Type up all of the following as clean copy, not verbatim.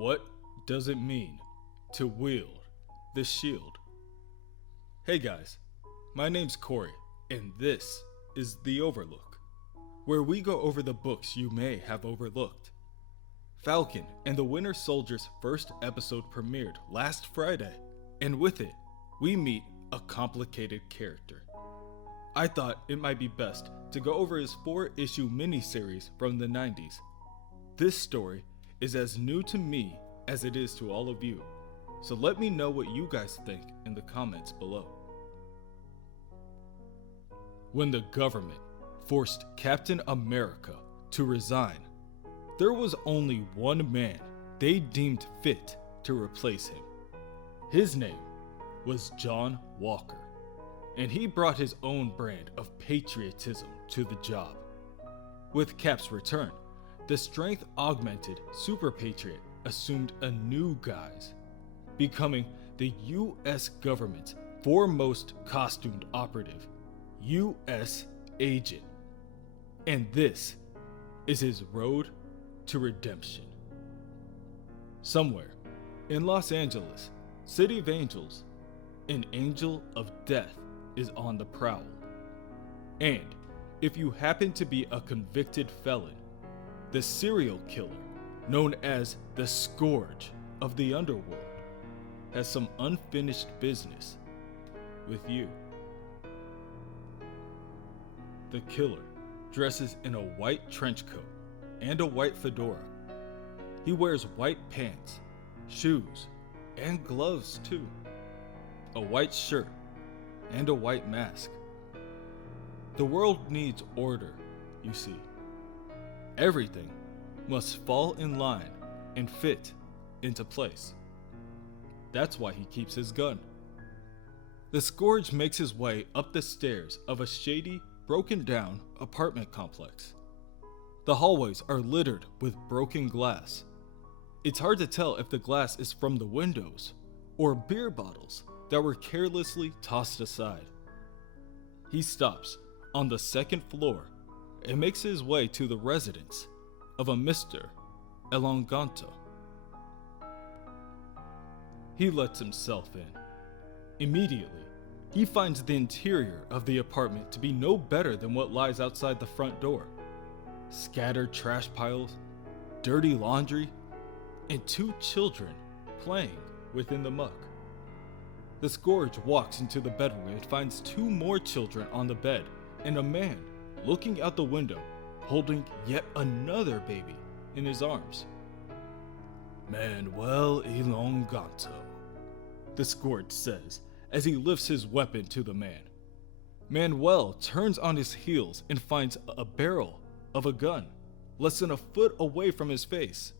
What does it mean to wield the shield? Hey guys, my name's Corey, and this is the Overlook, where we go over the books you may have overlooked. Falcon and the Winter Soldier's first episode premiered last Friday, and with it, we meet a complicated character. I thought it might be best to go over his 4-issue miniseries from the 90s. This story is as new to me as it is to all of you, so let me know what you guys think in the comments below. When the government forced Captain America to resign, there was only one man they deemed fit to replace him. His name was John Walker, and he brought his own brand of patriotism to the job. With Cap's return, the strength-augmented Super Patriot assumed a new guise, becoming the U.S. government's foremost costumed operative, U.S. Agent. And this is his road to redemption. Somewhere in Los Angeles, City of Angels, an angel of death is on the prowl. And if you happen to be a convicted felon, the serial killer, known as the Scourge of the Underworld, has some unfinished business with you. The killer dresses in a white trench coat and a white fedora. He wears white pants, shoes, and gloves too, a white shirt, and a white mask. The world needs order, you see. Everything must fall in line and fit into place. That's why he keeps his gun. The Scourge makes his way up the stairs of a shady, broken down apartment complex. The hallways are littered with broken glass. It's hard to tell if the glass is from the windows or beer bottles that were carelessly tossed aside. He stops on the second floor and makes his way to the residence of a Mr. Elonganto. He lets himself in. Immediately, he finds the interior of the apartment to be no better than what lies outside the front door. Scattered trash piles, dirty laundry, and 2 children playing within the muck. The Scourge walks into the bedroom and finds 2 more children on the bed and a man looking out the window holding yet another baby in his arms. "Manuel Elonganto," the Scourge says as he lifts his weapon to the man. Manuel turns on his heels and finds a barrel of a gun less than a foot away from his face.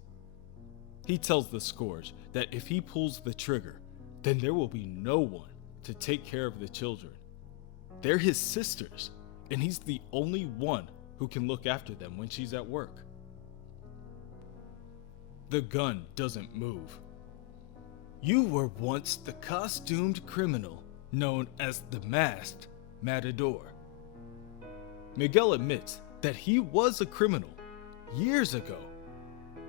He tells the Scourge that if he pulls the trigger, then there will be no one to take care of the children. They're his sisters, and he's the only one who can look after them when she's at work. The gun doesn't move. "You were once the costumed criminal known as the Masked Matador." Miguel admits that he was a criminal years ago,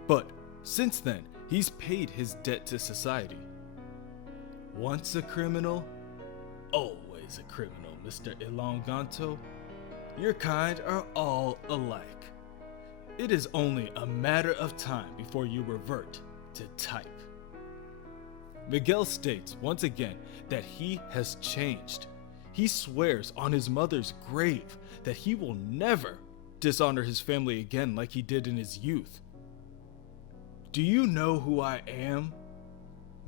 but since then he's paid his debt to society. "Once a criminal, always a criminal, Mr. Elonganto. Your kind are all alike. It is only a matter of time before you revert to type." Miguel states once again that he has changed. He swears on his mother's grave that he will never dishonor his family again like he did in his youth. "Do you know who I am,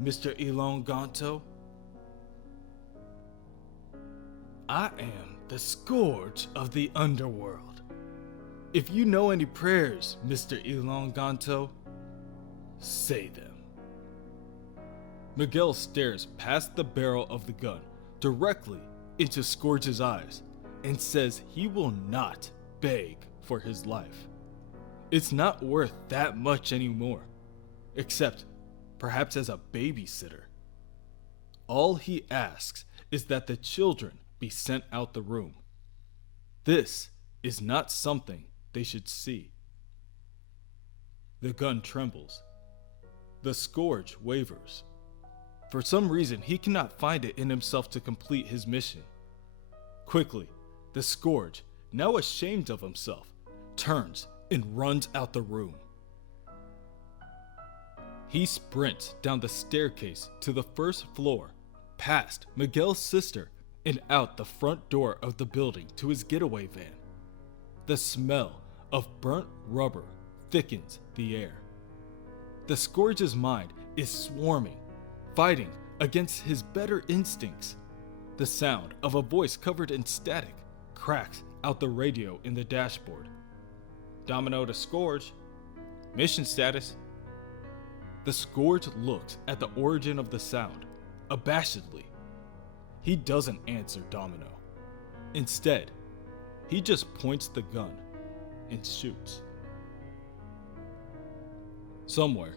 Mr. Elonganto?" "I am the Scourge of the Underworld. If you know any prayers, Mr. Elonganto, say them." Miguel stares past the barrel of the gun directly into Scourge's eyes and says he will not beg for his life. It's not worth that much anymore, except perhaps as a babysitter. All he asks is that the children be sent out the room. This is not something they should see. The gun trembles. The Scourge wavers. For some reason, he cannot find it in himself to complete his mission. Quickly, the Scourge, now ashamed of himself, turns and runs out the room. He sprints down the staircase to the first floor, past Miguel's sister, and out the front door of the building to his getaway van. The smell of burnt rubber thickens the air. The Scourge's mind is swarming, fighting against his better instincts. The sound of a voice covered in static cracks out the radio in the dashboard. Domino to Scourge. Mission status. The Scourge looks at the origin of the sound, abashedly. He doesn't answer Domino. Instead, he just points the gun and shoots. Somewhere,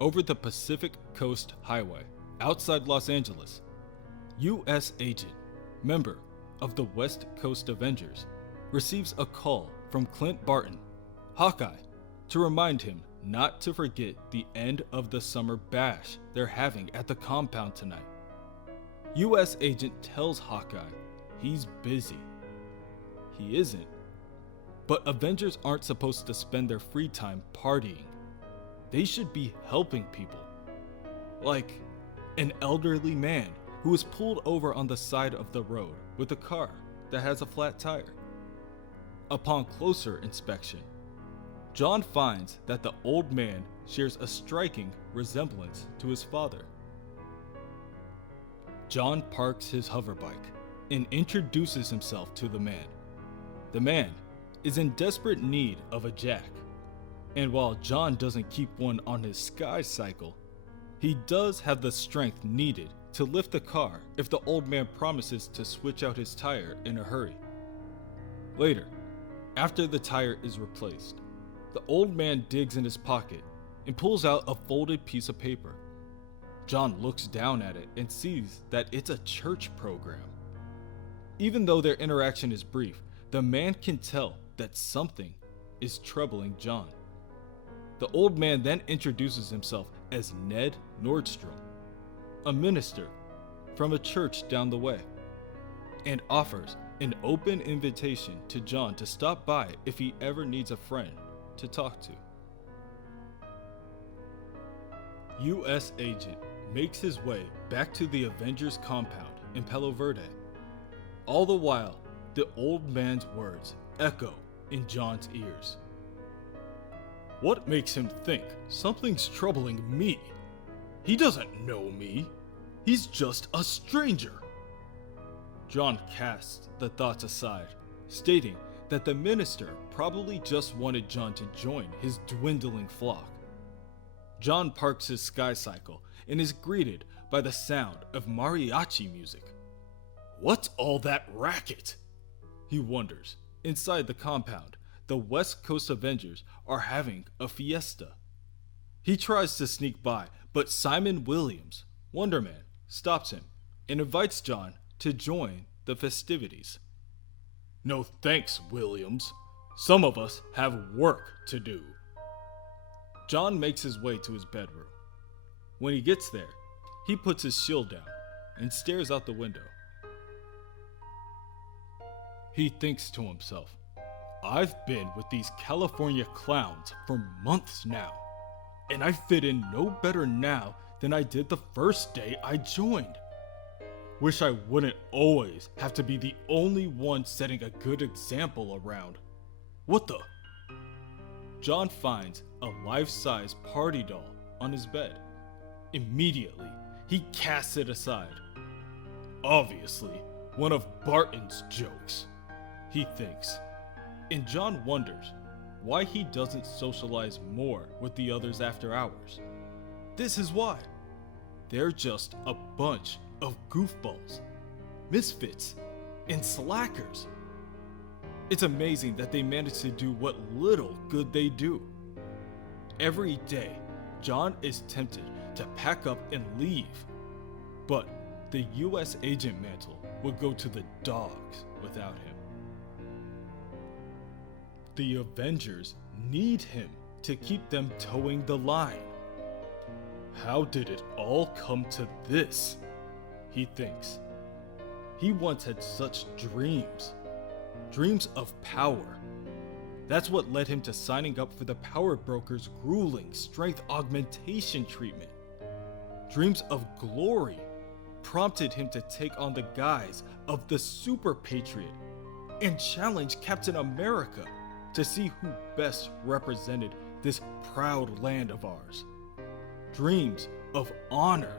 over the Pacific Coast Highway, outside Los Angeles, U.S. agent, member of the West Coast Avengers, receives a call from Clint Barton, Hawkeye, to remind him not to forget the end of the summer bash they're having at the compound tonight. U.S. agent tells Hawkeye he's busy. He isn't. But Avengers aren't supposed to spend their free time partying. They should be helping people. Like an elderly man who was pulled over on the side of the road with a car that has a flat tire. Upon closer inspection, John finds that the old man shares a striking resemblance to his father. John parks his hoverbike and introduces himself to the man. The man is in desperate need of a jack, and while John doesn't keep one on his sky cycle, he does have the strength needed to lift the car if the old man promises to switch out his tire in a hurry. Later, after the tire is replaced, the old man digs in his pocket and pulls out a folded piece of paper. John looks down at it and sees that it's a church program. Even though their interaction is brief, the man can tell that something is troubling John. The old man then introduces himself as Ned Nordstrom, a minister from a church down the way, and offers an open invitation to John to stop by if he ever needs a friend to talk to. U.S. agent makes his way back to the Avengers compound in Palo Verde. All the while, the old man's words echo in John's ears. What makes him think something's troubling me? He doesn't know me. He's just a stranger. John casts the thoughts aside, stating that the minister probably just wanted John to join his dwindling flock. John parks his sky cycle and is greeted by the sound of mariachi music. What's all that racket? He wonders. Inside the compound, the West Coast Avengers are having a fiesta. He tries to sneak by, but Simon Williams, Wonder Man, stops him and invites John to join the festivities. No thanks, Williams. Some of us have work to do. John makes his way to his bedroom. When he gets there, he puts his shield down and stares out the window. He thinks to himself, I've been with these California clowns for months now, and I fit in no better now than I did the first day I joined. Wish I wouldn't always have to be the only one setting a good example around. What the? John finds a life-size party doll on his bed. Immediately, he casts it aside. Obviously, one of Barton's jokes, he thinks. And John wonders why he doesn't socialize more with the others after hours. This is why. They're just a bunch of goofballs, misfits, and slackers. It's amazing that they manage to do what little good they do. Every day, John is tempted to pack up and leave, but the U.S. agent mantle would go to the dogs without him. The Avengers need him to keep them towing the line. How did it all come to this? He thinks. He once had such dreams. Dreams of power. That's what led him to signing up for the power broker's grueling strength augmentation treatment. Dreams of glory prompted him to take on the guise of the Super Patriot and challenge Captain America to see who best represented this proud land of ours. Dreams of honor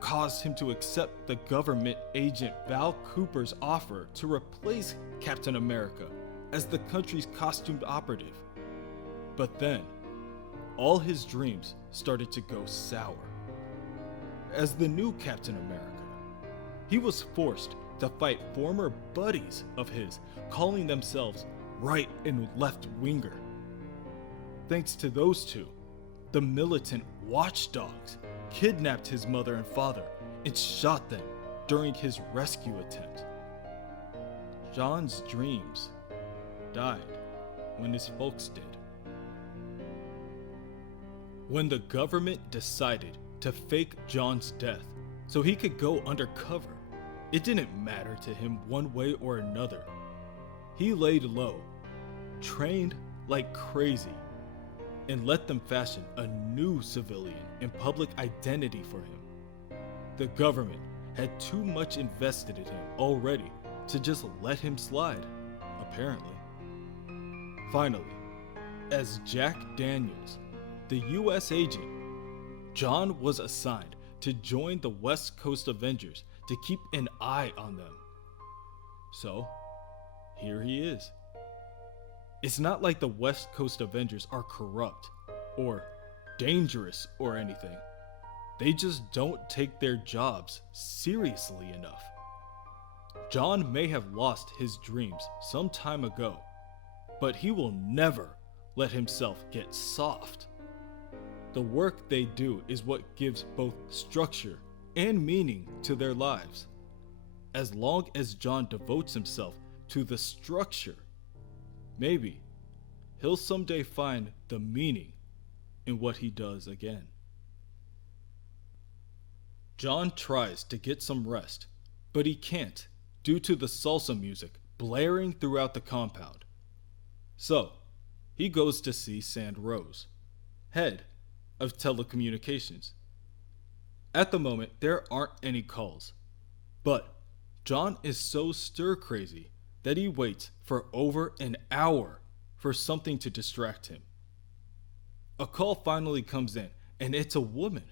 caused him to accept the government agent Val Cooper's offer to replace Captain America as the country's costumed operative. But then, all his dreams started to go sour. As the new Captain America, he was forced to fight former buddies of his, calling themselves right and left winger. Thanks to those two, the militant watchdogs kidnapped his mother and father and shot them during his rescue attempt. John's dreams died when his folks did. When the government decided to fake John's death so he could go undercover, it didn't matter to him one way or another. He laid low, trained like crazy, and let them fashion a new civilian and public identity for him. The government had too much invested in him already to just let him slide, apparently. Finally, as Jack Daniels, the US agent, John was assigned to join the West Coast Avengers to keep an eye on them. So, here he is. It's not like the West Coast Avengers are corrupt, or dangerous, or anything. They just don't take their jobs seriously enough. John may have lost his dreams some time ago, but he will never let himself get soft. The work they do is what gives both structure and meaning to their lives. As long as John devotes himself to the structure, maybe he'll someday find the meaning in what he does again. John tries to get some rest, but he can't due to the salsa music blaring throughout the compound. So, he goes to see Sand Rose, head of telecommunications. At the moment, there aren't any calls, but John is so stir-crazy that he waits for over an hour for something to distract him. A call finally comes in, and it's a woman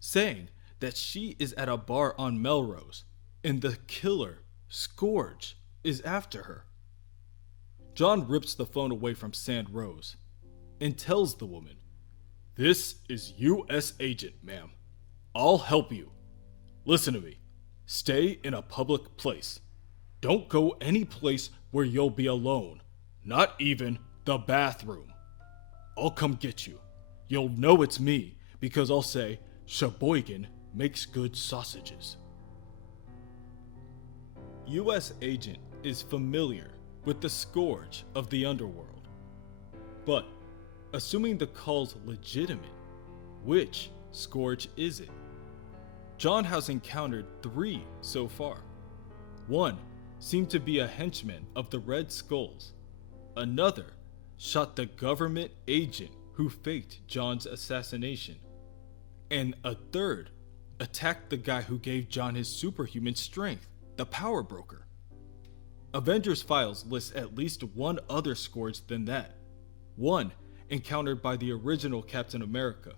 saying that she is at a bar on Melrose, and the killer, Scourge, is after her. John rips the phone away from Sand Rose and tells the woman, "This is US agent, ma'am. I'll help you. Listen to me. Stay in a public place. Don't go any place where you'll be alone, not even the bathroom. I'll come get you. You'll know it's me because I'll say, Sheboygan makes good sausages." US agent is familiar with the Scourge of the Underworld. But, assuming the call's legitimate, which Scourge is it? John has encountered 3 so far. One seemed to be a henchman of the Red Skulls. Another shot the government agent who faked John's assassination. And a third attacked the guy who gave John his superhuman strength, the power broker. Avengers Files lists at least one other Scourge than that, one encountered by the original Captain America.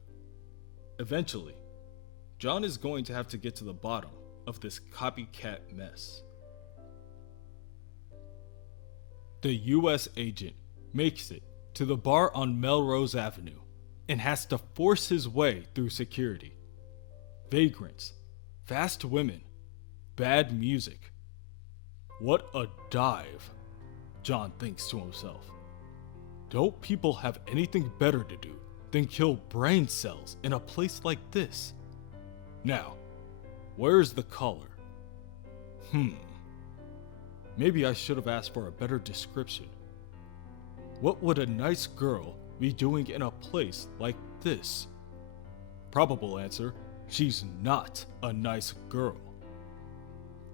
Eventually, John is going to have to get to the bottom of this copycat mess. The US agent makes it to the bar on Melrose Avenue and has to force his way through security. Vagrants, fast women, bad music. What a dive, John thinks to himself. Don't people have anything better to do than kill brain cells in a place like this? Now, where's the caller? Maybe I should have asked for a better description. What would a nice girl be doing in a place like this? probable answer, she's not a nice girl.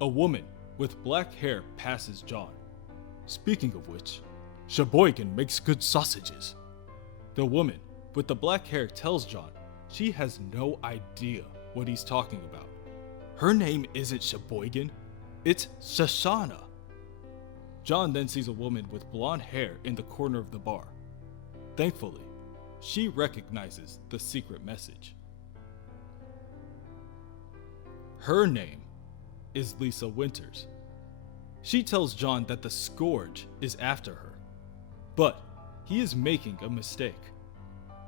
A woman with black hair passes John. Speaking of which, Sheboygan makes good sausages. The woman with the black hair tells John she has no idea what he's talking about. Her name isn't Sheboygan, it's Shoshana. John then sees a woman with blonde hair in the corner of the bar. Thankfully, she recognizes the secret message. Her name is Lisa Winters. She tells John that the Scourge is after her, but he is making a mistake.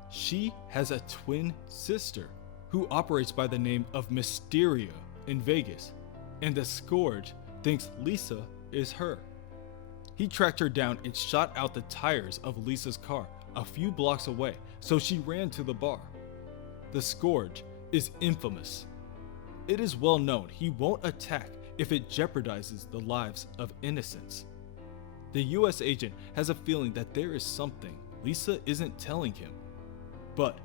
She has a twin sister who operates by the name of Mysteria in Vegas, and the Scourge thinks Lisa is her. He tracked her down and shot out the tires of Lisa's car a few blocks away, so she ran to the bar. The Scourge is infamous. It is well known he won't attack if it jeopardizes the lives of innocents. The US agent has a feeling that there is something Lisa isn't telling him, but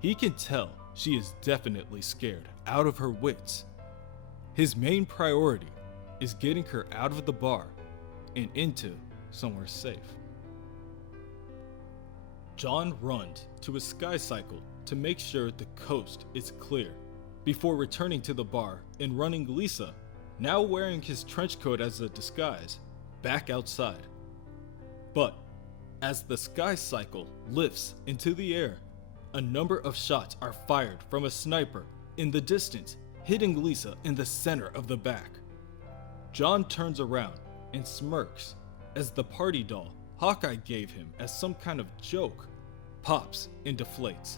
he can tell she is definitely scared out of her wits. His main priority is getting her out of the bar and into somewhere safe. John runs to a sky cycle to make sure the coast is clear before returning to the bar and running Lisa, now wearing his trench coat as a disguise, back outside. But as the sky cycle lifts into the air, a number of shots are fired from a sniper in the distance, hitting Lisa in the center of the back. John turns around and smirks as the party doll Hawkeye gave him as some kind of joke pops and deflates.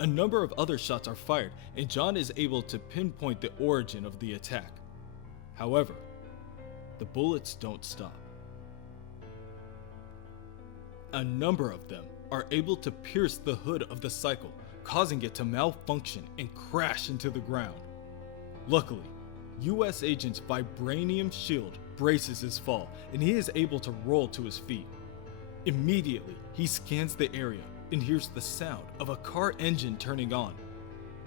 A number of other shots are fired and John is able to pinpoint the origin of the attack. However, the bullets don't stop. A number of them are able to pierce the hood of the cycle, causing it to malfunction and crash into the ground. Luckily, US Agent's vibranium shield braces his fall and he is able to roll to his feet. Immediately, he scans the area and hears the sound of a car engine turning on.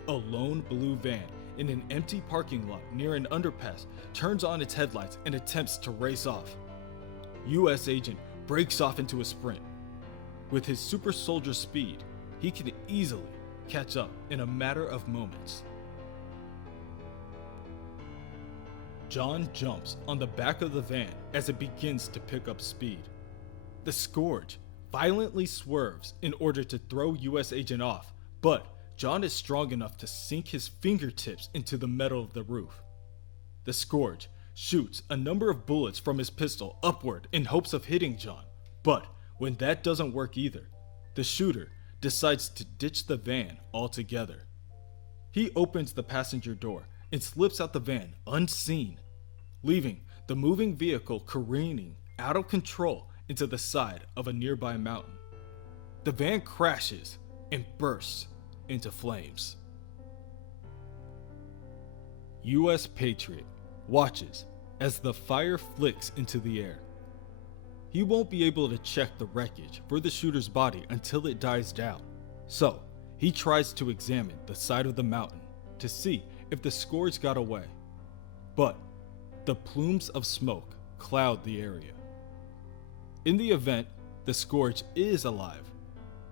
A lone blue van in an empty parking lot near an underpass turns on its headlights and attempts to race off. US Agent breaks off into a sprint. With his super soldier speed, he can easily catch up in a matter of moments. John jumps on the back of the van as it begins to pick up speed. The Scourge violently swerves in order to throw US Agent off, but John is strong enough to sink his fingertips into the metal of the roof. The Scourge shoots a number of bullets from his pistol upward in hopes of hitting John, but when that doesn't work either, the shooter decides to ditch the van altogether. He opens the passenger door and slips out the van unseen, leaving the moving vehicle careening out of control into the side of a nearby mountain. The van crashes and bursts into flames. US Patriot watches as the fire flicks into the air. He won't be able to check the wreckage for the shooter's body until it dies down, so he tries to examine the side of the mountain to see if the Scourge got away. But the plumes of smoke cloud the area. In the event the Scourge is alive,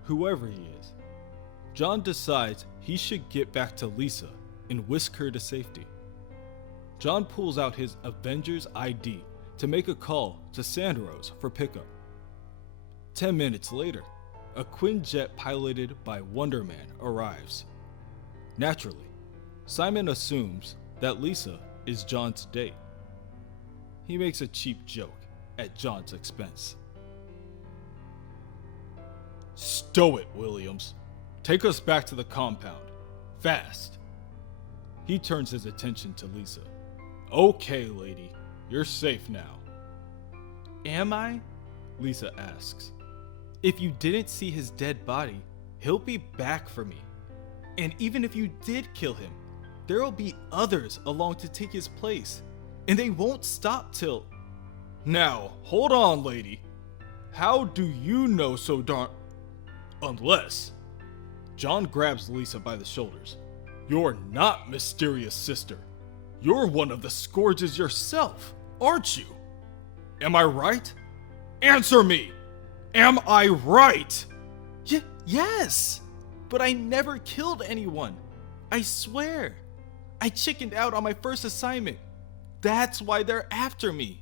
whoever he is, John decides he should get back to Lisa and whisk her to safety. John pulls out his Avengers ID to make a call to Sandrose for pickup. 10 minutes later, a Quinjet piloted by Wonder Man arrives. Naturally, Simon assumes that Lisa is John's date. He makes a cheap joke at John's expense. "Stow it, Williams. Take us back to the compound. Fast." He turns his attention to Lisa. "Okay, lady. You're safe now." "Am I?" Lisa asks. "If you didn't see his dead body, he'll be back for me. And even if you did kill him, there'll be others along to take his place. And they won't stop till..." "Now, hold on, lady. How do you know so darn... Unless John grabs Lisa by the shoulders. You're not mysterious sister. You're one of the Scourges yourself, aren't you? Am I right? Answer me! Am I right? Yes! But I never killed anyone. I swear. I chickened out on my first assignment. That's why they're after me.